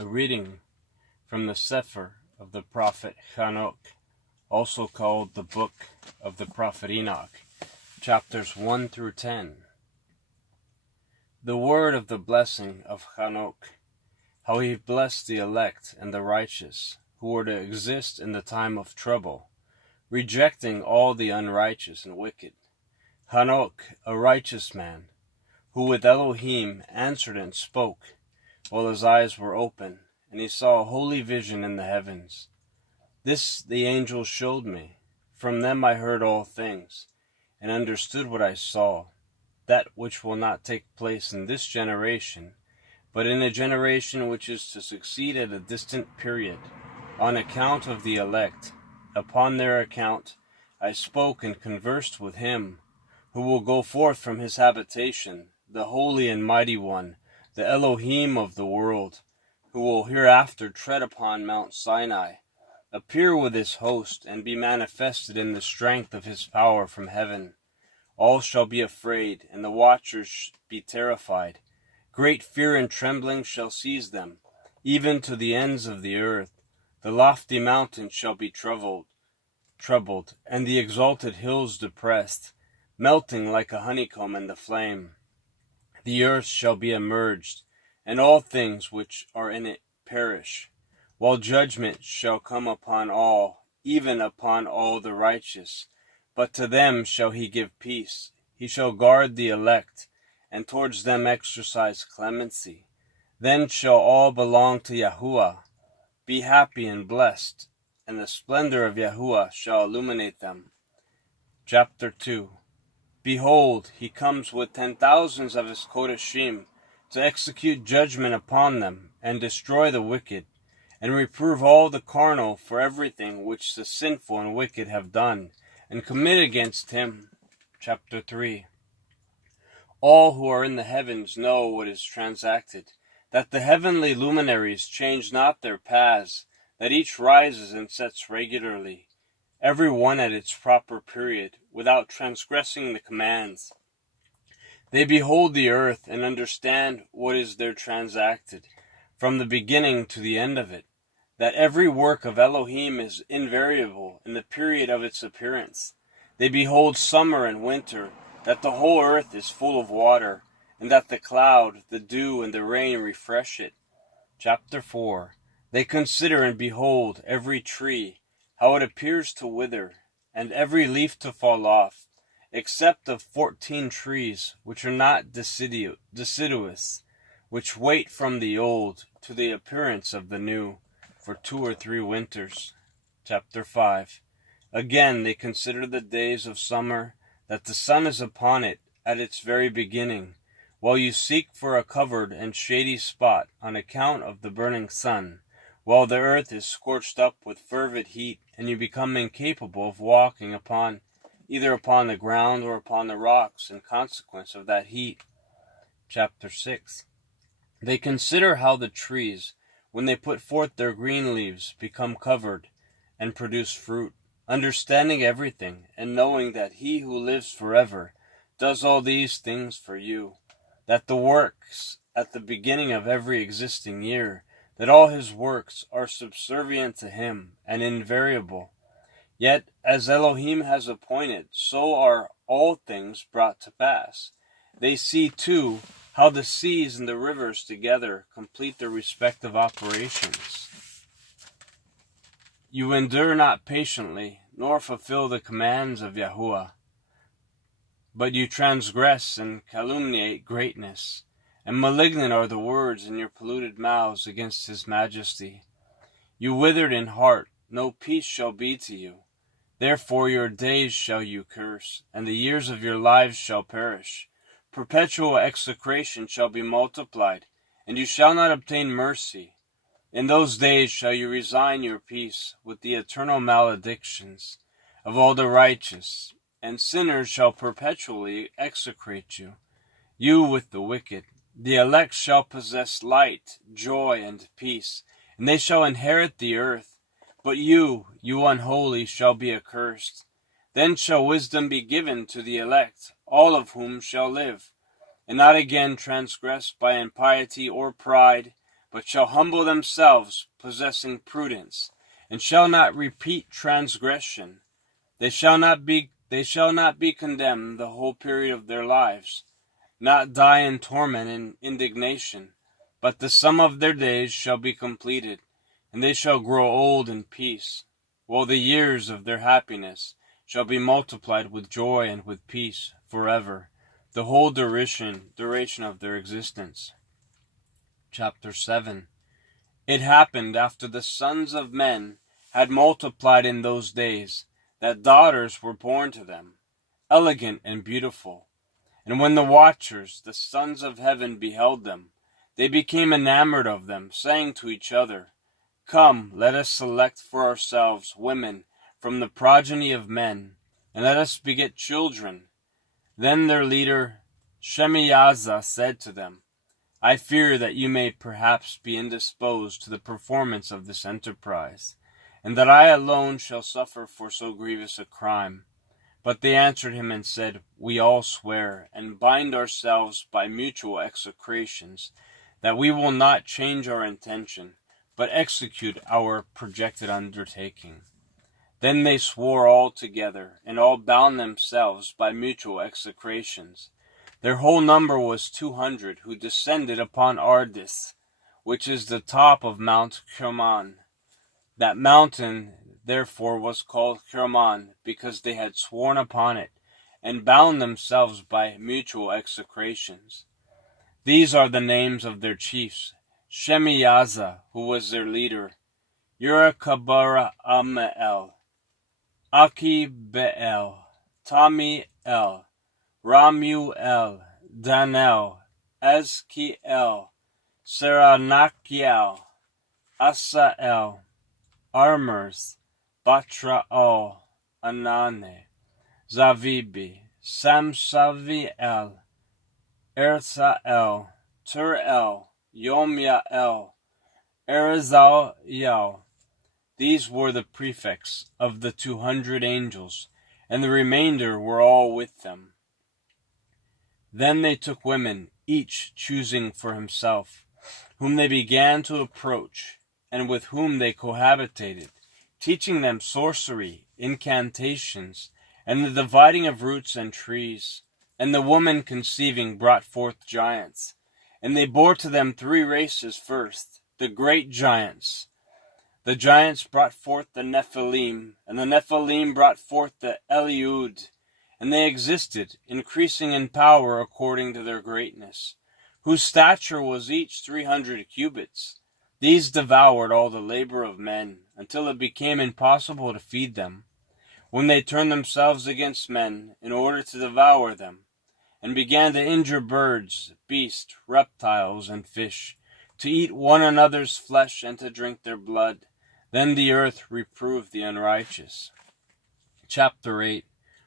A reading from the Cepher of the Prophet CHANOK, also called the Book of the Prophet ENOCH, Chapters 1 through 10. The word of the blessing of CHANOK, how he blessed the elect and the righteous, who were to exist in the time of trouble, rejecting all the unrighteous and wicked. CHANOK, a righteous man, who with Elohim answered and spoke, while his eyes were open, and he saw a holy vision in the heavens. This the angel showed me. From them I heard all things, and understood what I saw, that which will not take place in this generation, but in a generation which is to succeed at a distant period, on account of the elect. Upon their account I spoke and conversed with him, who will go forth from his habitation, the Holy and Mighty One, the Elohim of the world, who will hereafter tread upon Mount Sinai, appear with his host, and be manifested in the strength of his power from heaven. All shall be afraid, and the watchers be terrified. Great fear and trembling shall seize them, even to the ends of the earth. The lofty mountains shall be troubled, and the exalted hills depressed, melting like a honeycomb in the flame. The earth shall be immerged, and all things which are in it perish, while judgment shall come upon all, even upon all the righteous. But to them shall he give peace. He shall guard the elect, and towards them exercise clemency. Then shall all belong to Yahuwah, be happy and blessed, and the splendor of Yahuwah shall illuminate them. Chapter 2. Behold, he comes with 10,000s of his Kodashim, to execute judgment upon them, and destroy the wicked, and reprove all the carnal for everything which the sinful and wicked have done, and commit against him. Chapter 3. All who are in the heavens know what is transacted, that the heavenly luminaries change not their paths, that each rises and sets regularly, every one at its proper period, without transgressing the commands. They behold the earth, and understand what is there transacted, from the beginning to the end of it, that every work of Elohim is invariable in the period of its appearance. They behold summer and winter, that the whole earth is full of water, and that the cloud, the dew, and the rain refresh it. Chapter 4. They consider and behold every tree, how it appears to wither, and every leaf to fall off, except of 14 trees, which are not deciduous, which wait from the old to the appearance of the new, for 2 or 3 winters. Chapter 5. Again they consider the days of summer, that the sun is upon it at its very beginning, while you seek for a covered and shady spot on account of the burning sun, while the earth is scorched up with fervid heat, and you become incapable of walking either upon the ground or upon the rocks in consequence of that heat. Chapter 6. They consider how the trees, when they put forth their green leaves, become covered and produce fruit, understanding everything, and knowing that he who lives forever does all these things for you, that the works at the beginning of every existing year, that all his works are subservient to him and invariable. Yet, as Elohim has appointed, so are all things brought to pass. They see, too, how the seas and the rivers together complete their respective operations. You endure not patiently, nor fulfill the commands of Yahuwah, but you transgress and calumniate greatness, and malignant are the words in your polluted mouths against his majesty. You withered in heart, no peace shall be to you. Therefore your days shall you curse, and the years of your lives shall perish. Perpetual execration shall be multiplied, and you shall not obtain mercy. In those days shall you resign your peace with the eternal maledictions of all the righteous, and sinners shall perpetually execrate you. You with the wicked. The elect shall possess light, joy, and peace, and they shall inherit the earth. But you unholy, shall be accursed. Then shall wisdom be given to the elect, all of whom shall live, and not again transgress by impiety or pride, but shall humble themselves, possessing prudence, and shall not repeat transgression. They shall not be condemned the whole period of their lives, not die in torment and indignation, but the sum of their days shall be completed, and they shall grow old in peace, while the years of their happiness shall be multiplied with joy and with peace forever, the whole duration of their existence. Chapter 7. It happened after the sons of men had multiplied in those days, that daughters were born to them, elegant and beautiful. And when the watchers, the sons of heaven, beheld them, they became enamored of them, saying to each other, Come, let us select for ourselves women from the progeny of men, and let us beget children. Then their leader Shemaiah said to them, I fear that you may perhaps be indisposed to the performance of this enterprise, and that I alone shall suffer for so grievous a crime. But they answered him and said, We all swear, and bind ourselves by mutual execrations, that we will not change our intention, but execute our projected undertaking. Then they swore all together, and all bound themselves by mutual execrations. Their whole number was 200, who descended upon Ardis, which is the top of Mount Hermon. That mountain therefore was called Hermon, because they had sworn upon it, and bound themselves by mutual execrations. These are the names of their chiefs: Shemaiah, who was their leader, Yerukabara-amel, Akibeel, Tamiel, Ramuel, Danel, Ezkiel, Seranakiel, Asael, Armers, Batraal, Anane, Zavibi, Samsaviel, Ersael, Turel, Yomyael, Erizal. These were the prefects of the 200 angels, and the remainder were all with them. Then they took women, each choosing for himself, whom they began to approach, and with whom they cohabitated, teaching them sorcery, incantations, and the dividing of roots and trees. And the woman conceiving brought forth giants. And they bore to them 3 races first, the great giants. The giants brought forth the Nephiliym, and the Nephiliym brought forth the Eliud. And they existed, increasing in power according to their greatness, whose stature was each 300 cubits. These devoured all the labor of men, until it became impossible to feed them, when they turned themselves against men in order to devour them, and began to injure birds, beasts, reptiles, and fish, to eat one another's flesh and to drink their blood. Then the earth reproved the unrighteous. Chapter 8.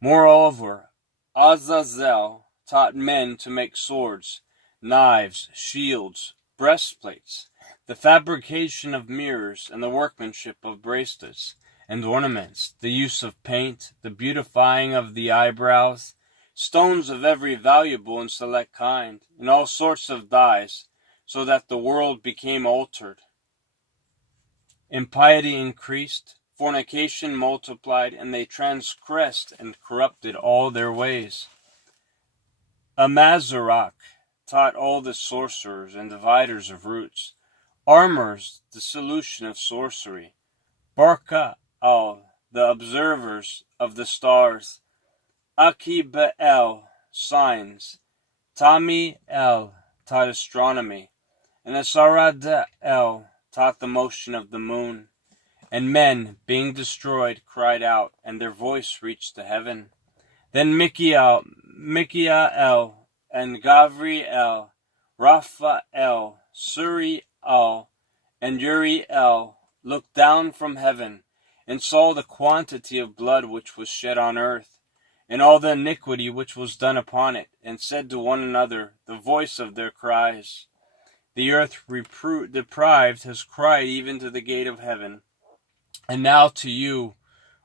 Moreover, Azazel taught men to make swords, knives, shields, breastplates, the fabrication of mirrors, and the workmanship of bracelets and ornaments, the use of paint, the beautifying of the eyebrows, stones of every valuable and select kind, and all sorts of dyes, so that the world became altered. Impiety increased, fornication multiplied, and they transgressed and corrupted all their ways. Amazarach taught all the sorcerers and dividers of roots, Armers, the solution of sorcery, Barcaal, the observers of the stars, Akibeel, signs, Tamiel taught astronomy, and Asaradael taught the motion of the moon. And men, being destroyed, cried out, and their voice reached to heaven. Then Michael, and Gavriel, Raphael, Suriel, and Uriel looked down from heaven, and saw the quantity of blood which was shed on earth, and all the iniquity which was done upon it, and said to one another, the voice of their cries, The earth deprived has cried even to the gate of heaven. And now to you,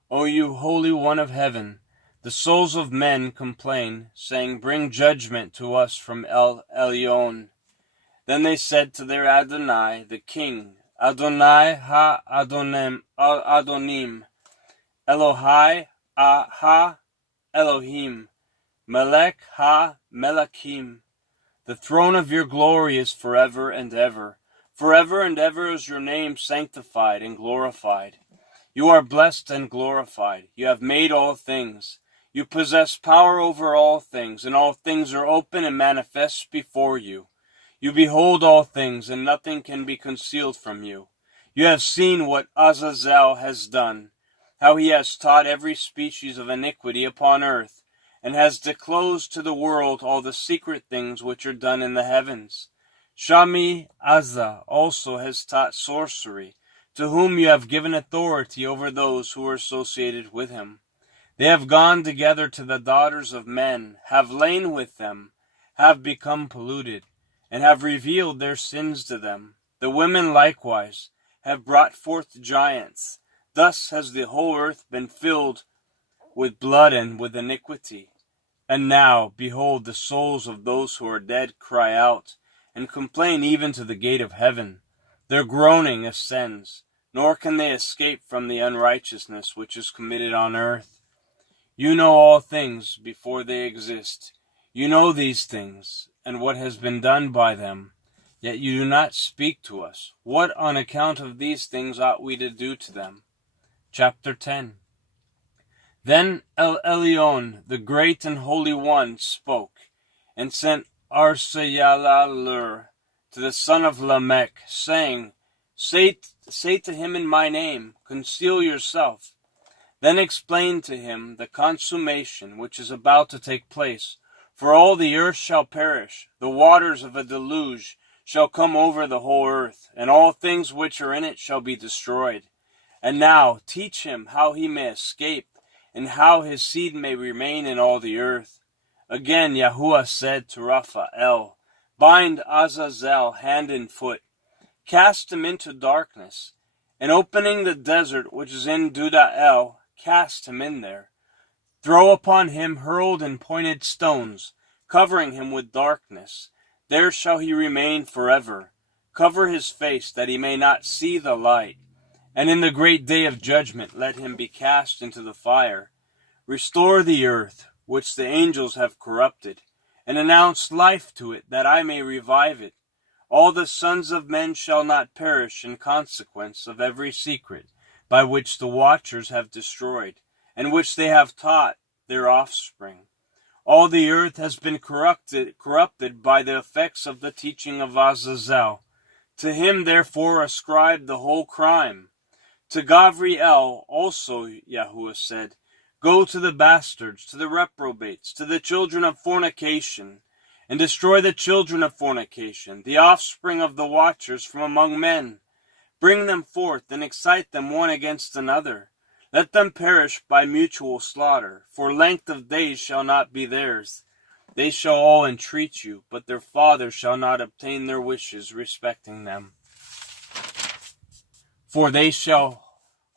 O you Holy One of heaven, the souls of men complain, saying, Bring judgment to us from El Elyon. Then they said to their Adonai, the king, Adonai ha-Adonim, Elohai ha-Elohim, Melech ha-Melachim. The throne of your glory is forever and ever. Forever and ever is your name sanctified and glorified. You are blessed and glorified. You have made all things. You possess power over all things, and all things are open and manifest before you. You behold all things, and nothing can be concealed from you. You have seen what Azazel has done, how he has taught every species of iniquity upon earth, and has disclosed to the world all the secret things which are done in the heavens. Shami Azza also has taught sorcery, to whom you have given authority over those who are associated with him. They have gone together to the daughters of men, have lain with them, have become polluted, and have revealed their sins to them. The women likewise have brought forth giants. Thus has the whole earth been filled with blood and with iniquity. And now, behold, the souls of those who are dead cry out, and complain even to the gate of heaven. Their groaning ascends, nor can they escape from the unrighteousness which is committed on earth. You know all things before they exist. You know these things, and what has been done by them. Yet you do not speak to us. What on account of these things ought we to do to them? Chapter 10. Then El Elyon, the great and holy one, spoke, and sent Arsayalalur to the son of Lamech, saying, Say to him in my name, conceal yourself. Then explain to him the consummation which is about to take place. For all the earth shall perish, the waters of a deluge shall come over the whole earth, and all things which are in it shall be destroyed. And now teach him how he may escape, and how his seed may remain in all the earth. Again Yahuwah said to Raphael, Bind Azazel hand and foot, cast him into darkness, and opening the desert which is in Dudael, cast him in there. Throw upon him hurled and pointed stones, covering him with darkness. There shall he remain forever. Cover his face, that he may not see the light. And in the great day of judgment let him be cast into the fire. Restore the earth, which the angels have corrupted, and announce life to it, that I may revive it. All the sons of men shall not perish in consequence of every secret, by which the watchers have destroyed, and which they have taught their offspring. All the earth has been corrupted by the effects of the teaching of Azazel. To him therefore ascribe the whole crime. To Gavriel also Yahuwah said, Go to the bastards, to the reprobates, to the children of fornication, and destroy the children of fornication, the offspring of the watchers from among men. Bring them forth, and excite them one against another. Let them perish by mutual slaughter, for length of days shall not be theirs. They shall all entreat you, but their father shall not obtain their wishes respecting them. For they shall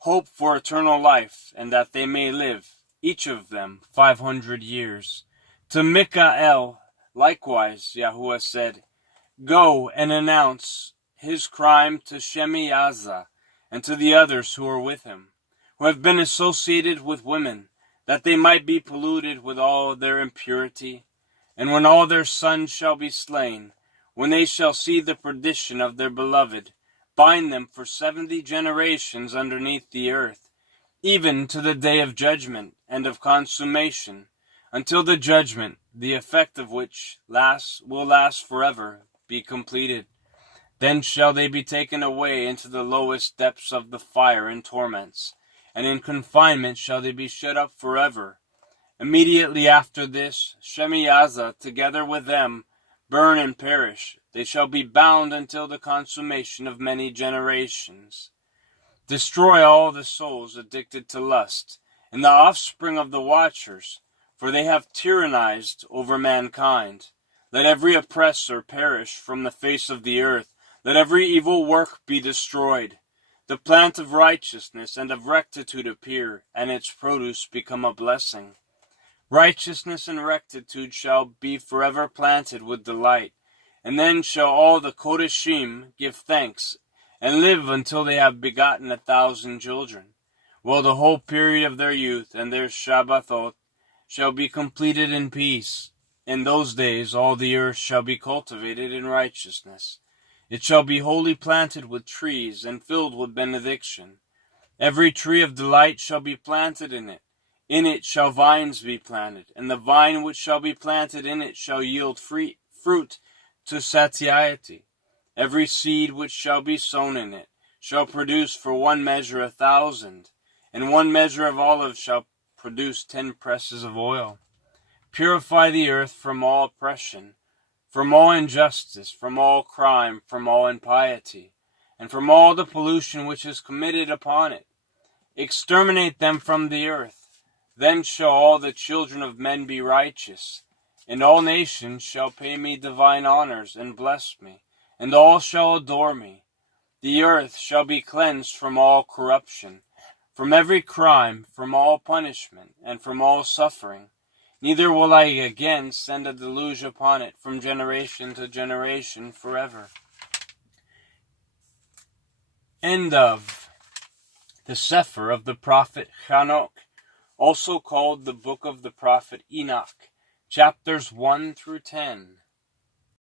hope for eternal life, and that they may live, each of them 500 years. To Mikael likewise Yahuwah said, Go and announce his crime to Shemiazah, and to the others who are with him, who have been associated with women, that they might be polluted with all their impurity. And when all their sons shall be slain, when they shall see the perdition of their beloved, bind them for 70 generations underneath the earth, even to the day of judgment and of consummation, until the judgment, the effect of which will last forever, be completed. Then shall they be taken away into the lowest depths of the fire in torments, and in confinement shall they be shut up forever. Immediately after this, Shemiazah, together with them, burn and perish. They shall be bound until the consummation of many generations. Destroy all the souls addicted to lust, and the offspring of the watchers, for they have tyrannized over mankind. Let every oppressor perish from the face of the earth. Let every evil work be destroyed. The plant of righteousness and of rectitude appear, and its produce become a blessing. Righteousness and rectitude shall be forever planted with delight, And then shall all the Kodeshim give thanks, and live until they have begotten 1,000 children. While the whole period of their youth and their Shabbathot shall be completed in peace. In those days all the earth shall be cultivated in righteousness. It shall be wholly planted with trees, and filled with benediction. Every tree of delight shall be planted in it. In it shall vines be planted, and the vine which shall be planted in it shall yield fruit to satiety. Every seed which shall be sown in it shall produce for 1 measure 1,000, and 1 measure of olive shall produce 10 presses of oil. Purify the earth from all oppression, from all injustice, from all crime, from all impiety, and from all the pollution which is committed upon it. Exterminate them from the earth. Then shall all the children of men be righteous, and all nations shall pay me divine honors and bless me, and all shall adore me. The earth shall be cleansed from all corruption, from every crime, from all punishment, and from all suffering. Neither will I again send a deluge upon it from generation to generation forever. End of the Cepher of the Prophet CHANOK, also called the Book of the Prophet ENOCH, chapters 1 through 10.